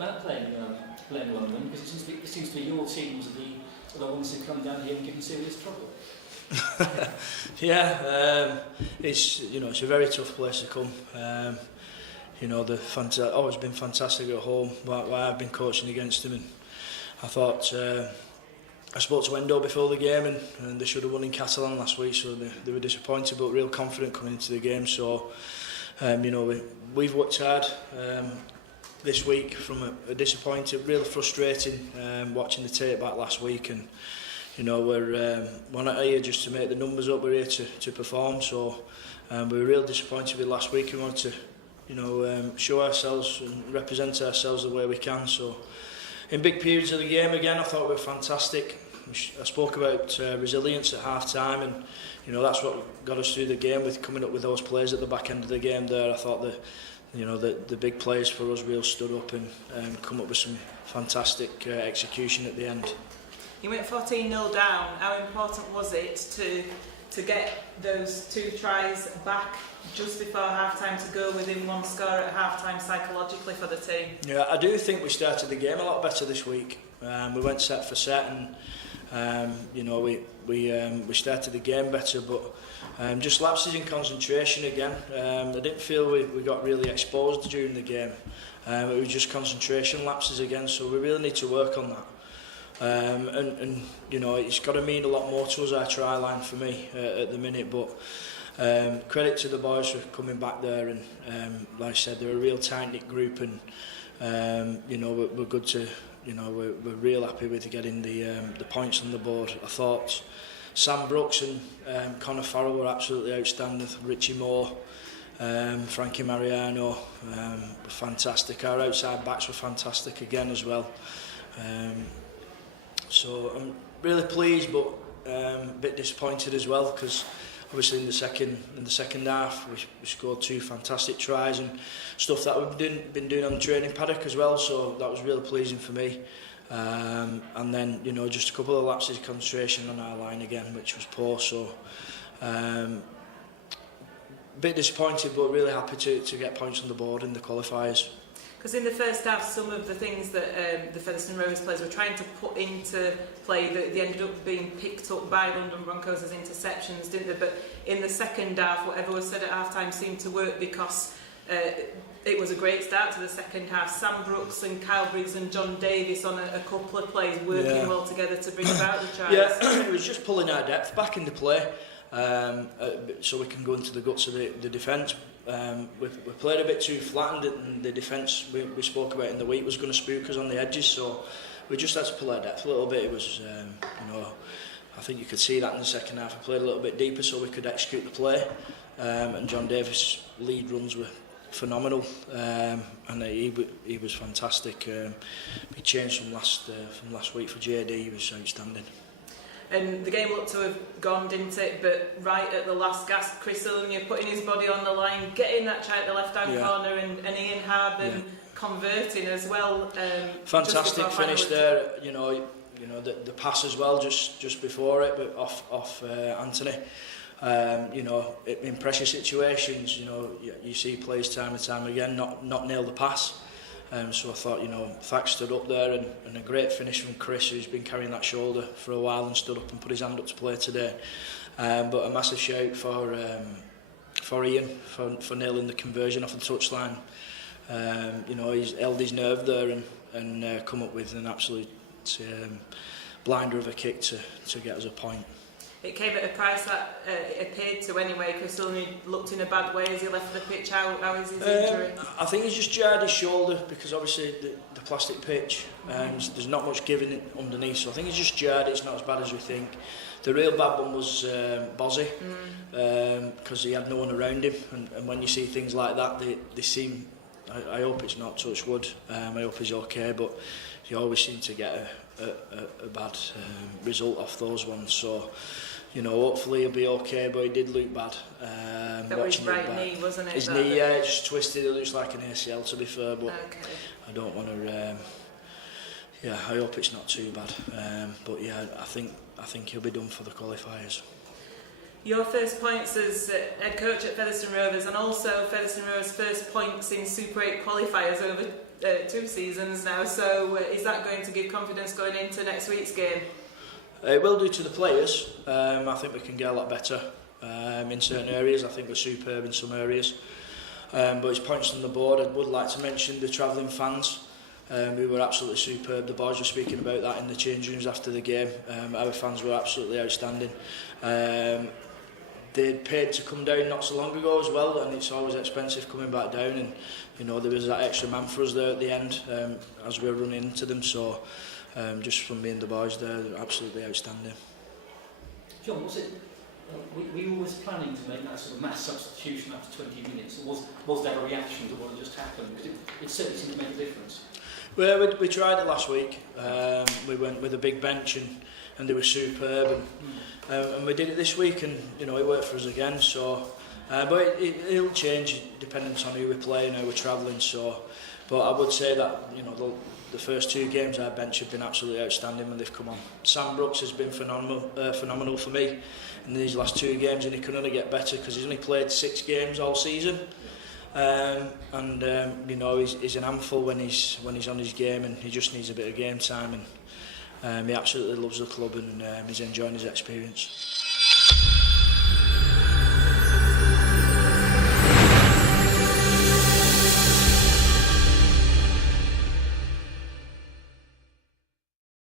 about playing London? Because it seems to be your teams are the ones who come down here and give you serious trouble. It's a very tough place to come. They've always been fantastic at home. While I've been coaching against them, and I thought I spoke to Endo before the game, and they should have won in Catalan last week, so they were disappointed, but real confident coming into the game. So we've worked hard this week from a disappointed, really frustrating watching the tape back last week, and we're not here just to make the numbers up, we're here to perform. So we were real disappointed with last week. We wanted to show ourselves and represent ourselves the way we can. So in big periods of the game again, I thought we were fantastic. I spoke about resilience at half time, and that's what got us through the game, with coming up with those players at the back end of the game there. I thought the big players for us real stood up and come up with some fantastic execution at the end. You went 14-0 down. How important was it to get those 2 tries back just before half-time, to go within 1 score at half-time psychologically for the team? Yeah, I do think we started the game a lot better this week. We went set for set, and we started the game better, but just lapses in concentration again. I didn't feel we got really exposed during the game. It was just concentration lapses again, so we really need to work on that. It's got to mean a lot more to us, our try line, for me at the minute, but credit to the boys for coming back there, and like I said, they're a real tight-knit group, and we're good to, we're real happy with getting the points on the board. I thought Sam Brooks and Connor Farrell were absolutely outstanding. Richie Moore, Frankie Mariano were fantastic. Our outside backs were fantastic again as well. So I'm really pleased, but a bit disappointed as well, because obviously in the second half we scored 2 fantastic tries and stuff that we've been doing on the training paddock as well. So that was really pleasing for me. And then just a couple of lapses of concentration on our line again, which was poor. So a bit disappointed, but really happy to get points on the board in the qualifiers. Because in the first half, some of the things that the Featherstone Rovers players were trying to put into play, they ended up being picked up by London Broncos as interceptions, didn't they? But in the second half, whatever was said at half-time seemed to work, because it was a great start to the second half. Sam Brooks and Kyle Briggs and John Davis on a couple of plays working well together to bring about the tries. Yeah, it was just pulling our depth back into play, so we can go into the guts of the defence. We played a bit too flattened, and the defence we spoke about in the week was going to spook us on the edges, so we just had to pull our depth a little bit. It was, I think you could see that in the second half. We played a little bit deeper so we could execute the play, and John Davis' lead runs were phenomenal, and he was fantastic. He changed from last week for JD. He was outstanding. And the game looked to have gone, didn't it? But right at the last gasp, Chris Illinger putting his body on the line, getting that try at the left-hand corner, and Ian Harden converting as well. Fantastic finish there. The pass as well, just before it, but off Anthony. In pressure situations, you see players time and time again not nail the pass. So I thought, Thack stood up there, and a great finish from Chris, who's been carrying that shoulder for a while, and stood up and put his hand up to play today. But a massive shout for Ian for nailing the conversion off the touchline. He's held his nerve there and come up with an absolute blinder of a kick to get us a point. It came at a price that it appeared to anyway. Chris Illinger looked in a bad way as he left the pitch. How is his injury? I think he's just jarred his shoulder, because obviously the plastic pitch, there's not much giving underneath, so I think he's just jarred it. It's not as bad as we think. The real bad one was Bozzy, because he had no one around him, and when you see things like that, they seem, I hope it's not, touch wood, I hope he's okay, but you always seem to get a bad result off those ones. So hopefully he'll be okay, but he did look bad. That was his right knee, wasn't it? His knee, it just twisted. It looks like an ACL, to be fair, but I don't want to. I hope it's not too bad. But yeah, I think he'll be done for the qualifiers. Your first points as head coach at Featherstone Rovers, and also Featherstone Rovers' first points in Super 8 qualifiers over 2 seasons now. So is that going to give confidence going into next week's game? It will do to the players. I think we can get a lot better in certain areas. I think we're superb in some areas. But it's points on the board. I would like to mention the travelling fans. We were absolutely superb. The boys were speaking about that in the change rooms after the game. Our fans were absolutely outstanding. They'd paid to come down not so long ago as well, and it's always expensive coming back down. And you know, there was that extra man for us there at the end as we were running into them. So just from me and the boys there, absolutely outstanding. John, was it? We were always planning to make that sort of mass substitution after 20 minutes. Was there a reaction to what had just happened? Because it certainly seemed to make a difference. Well, we tried it last week. We went with a big bench and they were superb. And we did it this week, and you know, it worked for us again. So, but it'll change depending on who we play and how we're travelling. So, but I would say that you know the first 2 games our bench have been absolutely outstanding when they've come on. Sam Brooks has been phenomenal for me in these last 2 games, and he can only get better because he's only played 6 games all season. You know, he's an handful when he's on his game, and he just needs a bit of game time. And he absolutely loves the club, and he's enjoying his experience.